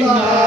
Imagina.